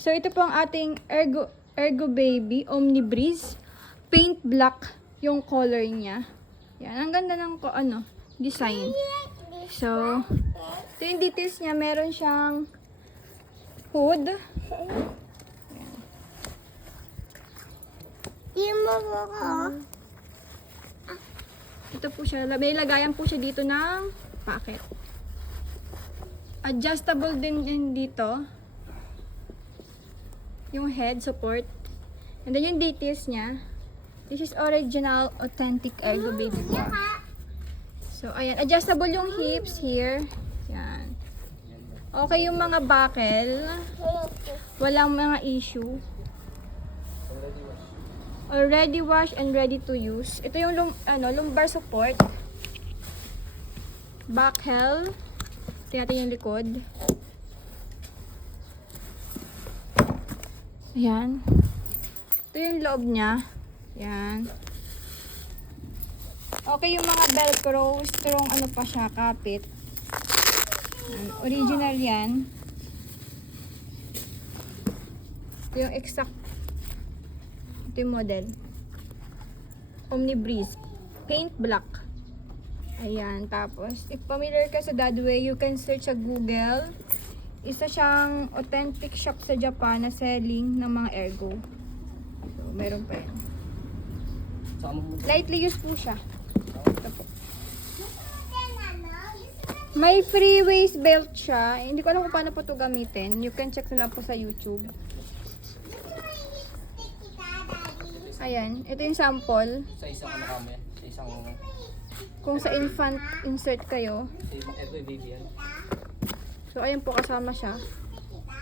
So, ito po ang ating Ergo Baby Omni Breeze. Paint black yung color niya. Yan. Ang ganda ng design. So, ito yung details niya. Meron siyang hood. Ito po siya. May lagayan po siya dito ng packet. Adjustable din dito. Yung head support. And then yung details niya. This is original, authentic Ergo Baby bar. So, ayan. Adjustable yung hips here. Yan. Okay yung mga buckle. Walang mga issue. Already washed and ready to use. Ito yung lumbar support. Buckle. Tingnan natin yung likod. Ayan. Ito yung loob niya. Ayan. Okay yung mga velcro. Strong pa siya, kapit. Ayan. Original yan. Ito yung exact. Ito yung model. Omni Breeze. Paint black. Ayan. Tapos, if familiar ka sa Dadway, you can search sa Google. Isa siyang authentic shop sa Japan na selling ng mga Ergo. So, meron pa yan. Lightly used po siya. Ito po. May free waist belt siya. Hindi ko alam kung paano po ito gamitin. You can check na lang po sa YouTube. Ayan. Ito yung sample. Sa isang kami. Sa isang... Kung sa infant insert kayo. Sa isang Ergo Baby yan. So, ayun po, kasama siya.